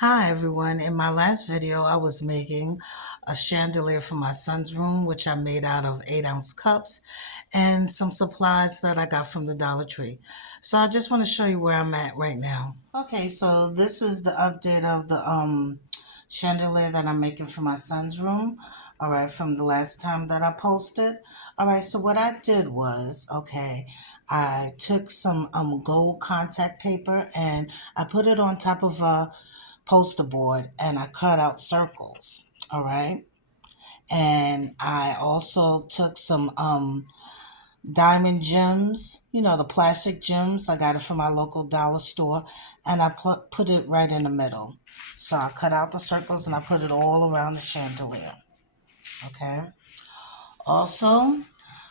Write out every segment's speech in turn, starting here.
Hi everyone. In my last video, I was making a chandelier for my son's room, which I made out of 8-ounce cups and some supplies that I got from the Dollar Tree. So I just want to show you where I'm at right now. Okay, so this is the update of the chandelier that I'm making for my son's room. All right, from the last time that I posted. All right, so what I did was, I took some gold contact paper and I put it on top of a poster board and I cut out circles. All right. And I also took some diamond gems, the plastic gems. I got it from my local dollar store and I put it right in the middle. So I cut out the circles and I put it all around the chandelier. Okay. Also,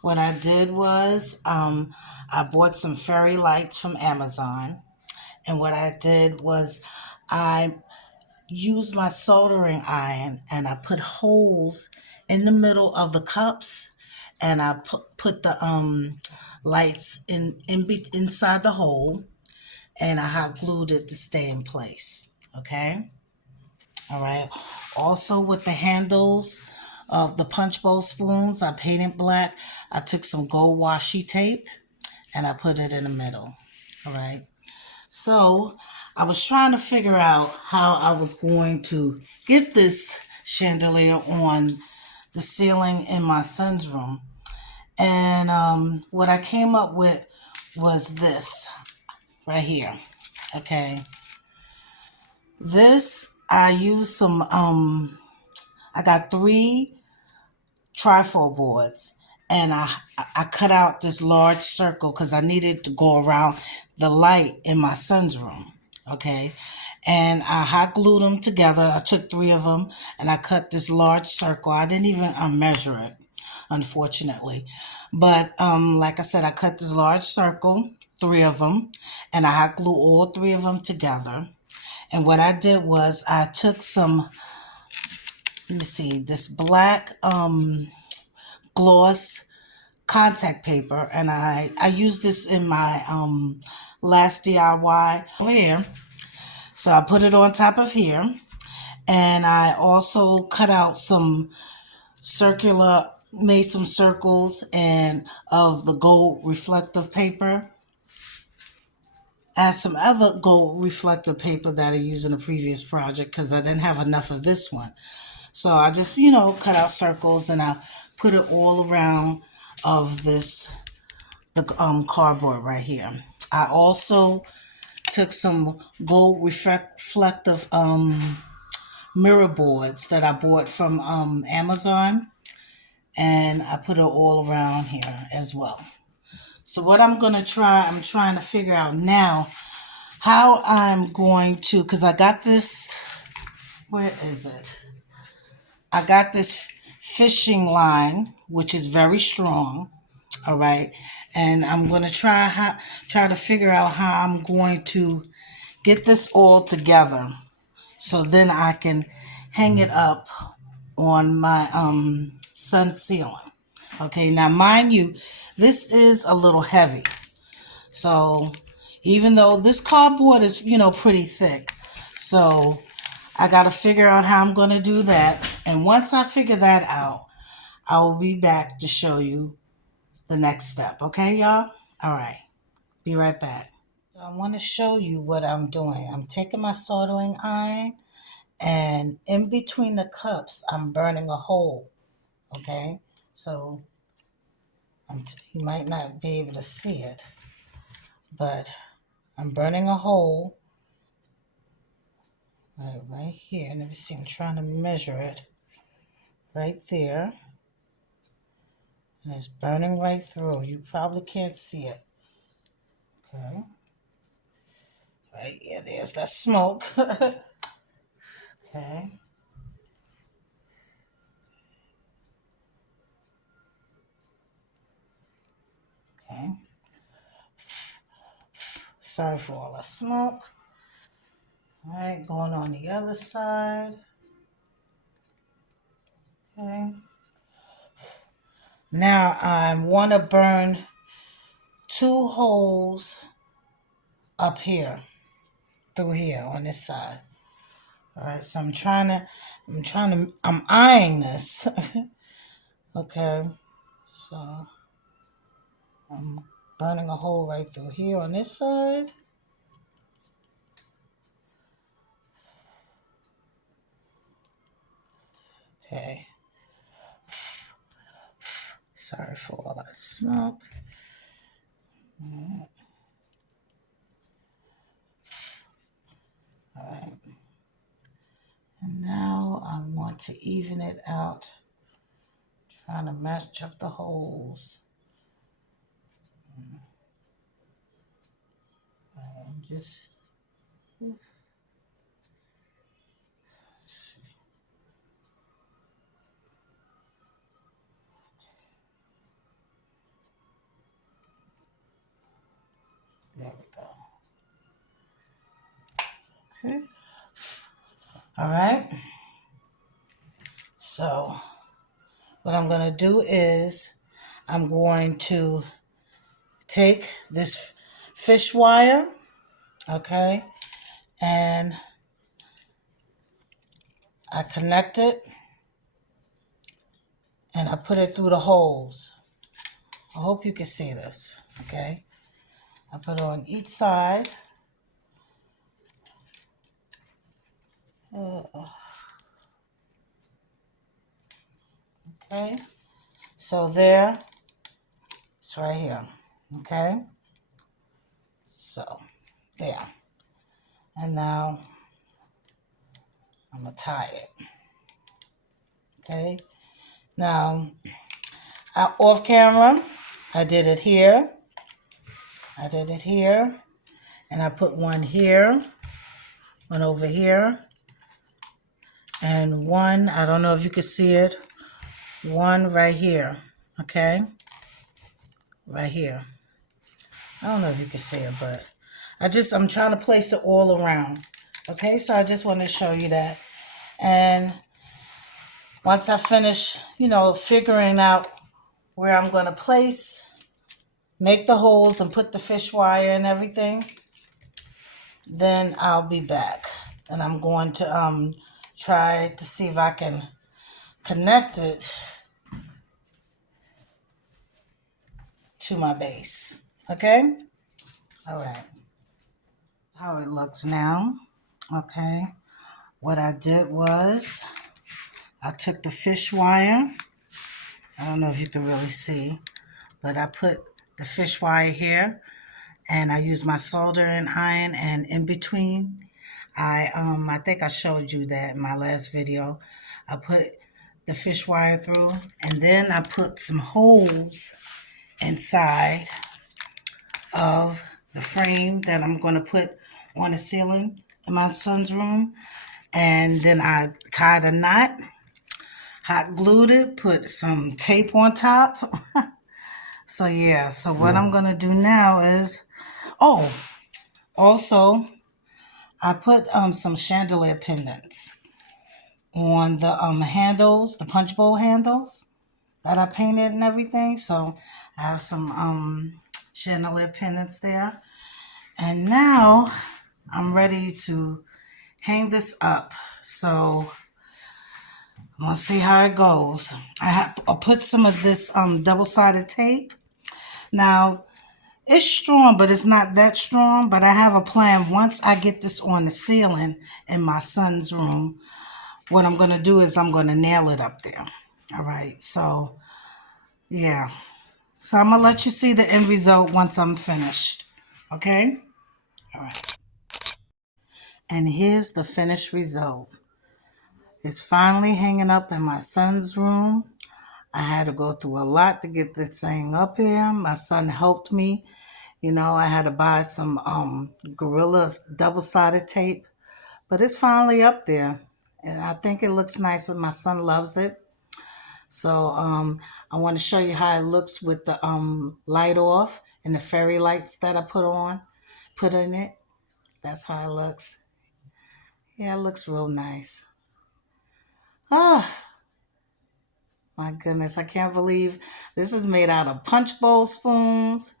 what I did was I bought some fairy lights from Amazon. And what I did was I used my soldering iron and I put holes in the middle of the cups and I put the lights inside the hole and I hot glued it to stay in place. Okay. All right. Also with the handles of the punch bowl spoons, I painted black. I took some gold washi tape and I put it in the middle. All right. So I was trying to figure out how I was going to get this chandelier on the ceiling in my son's room. And what I came up with was this right here. Okay. This, I used I got 3 trifold boards and I cut out this large circle because I needed to go around the light in my son's room. Okay. And I hot glued them together. I took 3 of them and I cut this large circle. I didn't even measure it, unfortunately. But like I said, I cut this large circle, 3 of them, and I hot glued all 3 of them together. And what I did was I took some, let me see, this black gloss contact paper, and I used this in my last DIY over here. So I put it on top of here, and I also cut out some made some circles and of the gold reflective paper. And some other gold reflective paper that I used in a previous project because I didn't have enough of this one. So I just, cut out circles and I put it all around of the cardboard right here. I also took some gold reflective mirror boards that I bought from Amazon and I put it all around here as well. So what I'm trying to figure out now how I'm going to, because I got this, where is it? I got this fishing line, which is very strong. All right. And I'm going to try to figure out how I'm going to get this all together so then I can hang it up on my sun ceiling. Okay, now mind you, this is a little heavy. So even though this cardboard is, pretty thick, so I got to figure out how I'm going to do that. And once I figure that out, I will be back to show you the next step. Okay, y'all? All right. Be right back. So I want to show you what I'm doing. I'm taking my soldering iron and in between the cups, I'm burning a hole. Okay? So you might not be able to see it, but I'm burning a hole right here. Let me see. I'm trying to measure it right there. And it's burning right through. You probably can't see it. Okay. Right here, there's that smoke. Okay. Okay. Sorry for all the smoke. All right, going on the other side. Okay. Now I want to burn 2 holes up here, through here on this side. All right, so I'm eyeing this. Okay, so I'm burning a hole right through here on this side. Okay, sorry for all that smoke. All right, and now I want to even it out, trying to match up the holes. Just there we go. Okay. All right. So what I'm going to do is I'm going to take this fish wire, okay, and I connect it and I put it through the holes. I hope you can see this, okay. I put it on each side. Okay, so there, it's right here, okay. So there, and now I'm gonna tie it. Okay, now off camera, I did it here. I did it here, and I put one here, one over here, and one, I don't know if you can see it, one right here, okay? Right here. I don't know if you can see it, but I'm trying to place it all around, okay? So I just want to show you that. And once I finish, figuring out where I'm going to place, make the holes and put the fish wire and everything, then I'll be back. And I'm going to try to see if I can connect it to my base. Okay? All right. How it looks now. Okay. What I did was I took the fish wire. I don't know if you can really see, but I put the fish wire here and I used my soldering iron, and in between I think I showed you that in my last video. I put the fish wire through, and then I put some holes inside of the frame that I'm going to put on the ceiling in my son's room. And then I tied a knot, hot glued it, put some tape on top. So yeah, so what I'm going to do now is, also I put some chandelier pendants on the handles, the punch bowl handles that I painted and everything. So I have some chandelier pendants there. And now I'm ready to hang this up. So I'm gonna see how it goes. I'll put some of this double-sided tape. Now it's strong, but it's not that strong. But I have a plan. Once I get this on the ceiling in my son's room, what I'm gonna do is I'm gonna nail it up there. All right. So yeah. So I'm gonna let you see the end result once I'm finished. Okay? All right. And here's the finished result. It's finally hanging up in my son's room. I had to go through a lot to get this thing up here. My son helped me. I had to buy some Gorilla double-sided tape, but it's finally up there. And I think it looks nice, and my son loves it. So I want to show you how it looks with the light off and the fairy lights that I put in it. That's how it looks. Yeah, it looks real nice. Ah, my goodness, I can't believe this is made out of punch bowl spoons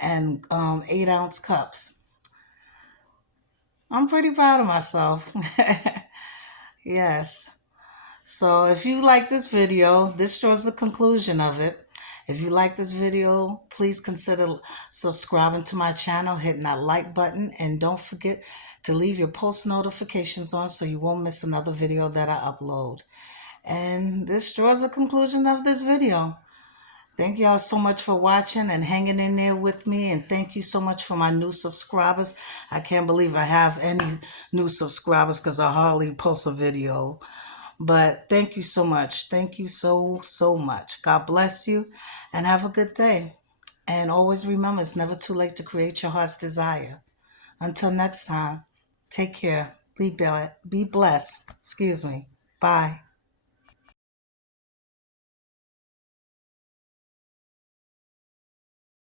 and 8-ounce cups. I'm pretty proud of myself. Yes. So if you like this video, this draws the conclusion of it. If you like this video, please consider subscribing to my channel, hitting that like button, and don't forget to leave your post notifications on so you won't miss another video that I upload. And this draws the conclusion of this video. Thank y'all so much for watching and hanging in there with me. And thank you so much for my new subscribers. I can't believe I have any new subscribers because I hardly post a video. But thank you so much. Thank you so, so much. God bless you and have a good day. And always remember, it's never too late to create your heart's desire. Until next time, take care. Be blessed. Excuse me. Bye.